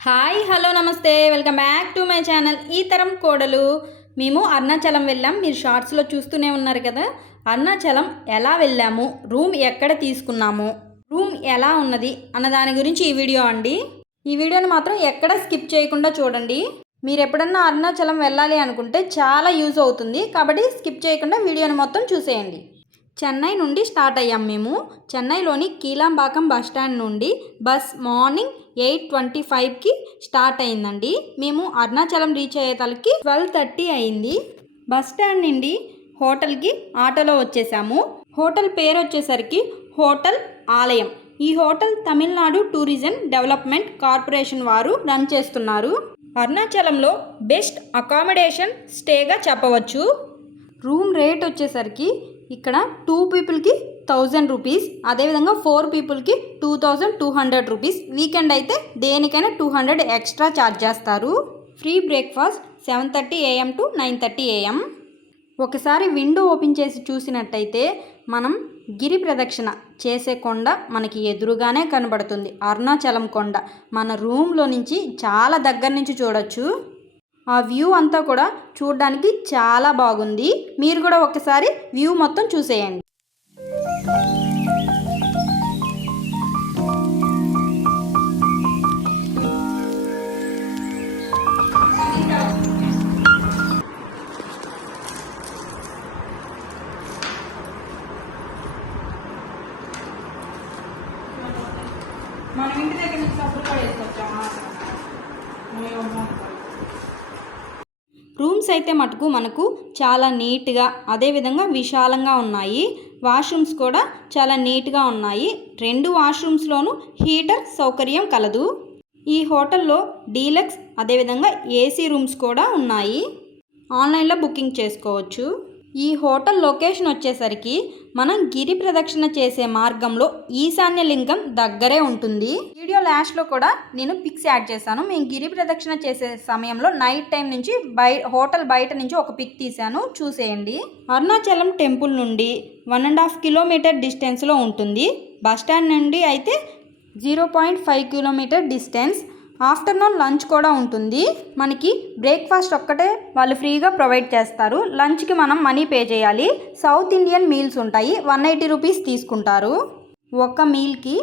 Hi hello నమస్తే welcome back to my channel ఈ తరం కోడలు. మేము అరుణాచలం వెళ్ళాం. మీరు షార్ట్స్లో చూస్తూనే ఉన్నారు కదా. అరుణాచలం ఎలా వెళ్ళాము, రూమ్ ఎక్కడ తీసుకున్నాము, రూమ్ ఎలా ఉన్నది అన్న దాని గురించి ఈ వీడియో అండి. ఈ వీడియోని మాత్రం ఎక్కడ స్కిప్ చేయకుండా చూడండి. మీరు ఎప్పుడన్నా అరుణాచలం వెళ్ళాలి అనుకుంటే చాలా యూజ్ అవుతుంది, కాబట్టి స్కిప్ చేయకుండా వీడియోని మొత్తం చూసేయండి. చెన్నై నుండి స్టార్ట్ అయ్యాం మేము. చెన్నైలోని కీలాంబాకం బస్ స్టాండ్ నుండి బస్ మార్నింగ్ 8:25కి స్టార్ట్ అయిందండి. మేము అరుణాచలం రీచ్ అయ్యేతలకి 12:30 అయింది. బస్ స్టాండ్ నుండి హోటల్కి ఆటోలో వచ్చేసాము. హోటల్ పేరు వచ్చేసరికి హోటల్ ఆలయం. ఈ hotel Tamil Nadu tourism development corporation వారు రన్ చేస్తున్నారు. అరుణాచలంలో బెస్ట్ అకామిడేషన్ స్టేగా చెప్పవచ్చు. రూమ్ రేట్ వచ్చేసరికి ఇక్కడ 2 పీపుల్కి 1000 రూపీస్, అదేవిధంగా 4 పీపుల్కి 2200 రూపీస్. వీకెండ్ అయితే దేనికైనా 200 ఎక్స్ట్రా ఛార్జ్ చేస్తారు. Free breakfast 7:30 AM to 9:30 AM. ఒకసారి విండో ఓపెన్ చేసి చూసినట్టయితే మనం గిరి ప్రదక్షిణ చేసే కొండ మనకి ఎదురుగానే కనబడుతుంది. అరుణాచలం కొండ మన రూమ్లో నుంచి చాలా దగ్గర నుంచి చూడొచ్చు. ఆ వ్యూ అంతా కూడా చూడడానికి చాలా బాగుంది. మీరు కూడా ఒకసారి వ్యూ మొత్తం చూసేయండి. మనం ఇంటి దగ్గర నుంచి సబ్బులు కూడా వేసుకొచ్చామా. రూమ్స్ అయితే మటుకు మనకు చాలా నీట్గా అదేవిధంగా విశాలంగా ఉన్నాయి. వాష్రూమ్స్ కూడా చాలా నీట్గా ఉన్నాయి. 2 వాష్రూమ్స్లోనూ హీటర్ సౌకర్యం కలదు. ఈ హోటల్లో డీలక్స్ అదేవిధంగా ఏసీ రూమ్స్ కూడా ఉన్నాయి. ఆన్లైన్లో బుకింగ్ చేసుకోవచ్చు. ఈ హోటల్ లొకేషన్ వచ్చేసరికి మనం గిరి ప్రదక్షిణ చేసే మార్గంలో ఈశాన్య లింగం దగ్గరే ఉంటుంది. వీడియో లాస్ట్లో కూడా నేను పిక్స్ యాడ్ చేశాను. మేము గిరి ప్రదక్షిణ చేసే సమయంలో నైట్ టైం నుంచి హోటల్ బయట నుంచి ఒక పిక్ తీశాను, చూసేయండి. అరుణాచలం టెంపుల్ నుండి 1.5 కిలోమీటర్ డిస్టెన్స్లో ఉంటుంది. బస్ స్టాండ్ నుండి అయితే 0.5 కిలోమీటర్ డిస్టెన్స్. ఆఫ్టర్నూన్ లంచ్ కూడా ఉంటుంది. మనకి బ్రేక్ఫాస్ట్ ఒక్కటే వాళ్ళు ఫ్రీగా ప్రొవైడ్ చేస్తారు. లంచ్కి మనం మనీ పే చేయాలి. సౌత్ ఇండియన్ మీల్స్ ఉంటాయి, 180 రూపీస్ తీసుకుంటారు ఒక్క మీల్కి.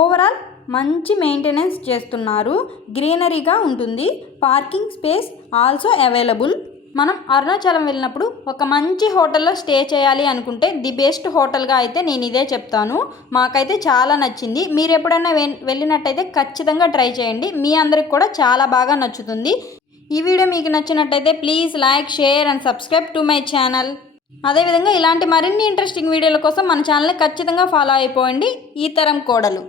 ఓవరాల్ మంచి మెయింటెనెన్స్ చేస్తున్నారు. గ్రీనరీగా ఉంటుంది. Parking space also available. మనం అరుణాచలం వెళ్ళినప్పుడు ఒక మంచి హోటల్లో స్టే చేయాలి అనుకుంటే ది బెస్ట్ హోటల్గా అయితే నేను ఇదే చెప్తాను. మాకైతే చాలా నచ్చింది. మీరు ఎప్పుడైనా వెళ్ళినట్టయితే ఖచ్చితంగా ట్రై చేయండి. మీ అందరికి కూడా చాలా బాగా నచ్చుతుంది. ఈ వీడియో మీకు నచ్చినట్టయితే please like, share and subscribe to my channel. అదేవిధంగా ఇలాంటి మరిన్ని ఇంట్రెస్టింగ్ వీడియోల కోసం మన ఛానల్ని ఖచ్చితంగా ఫాలో అయిపోండి. ఈ తరం కోడలు.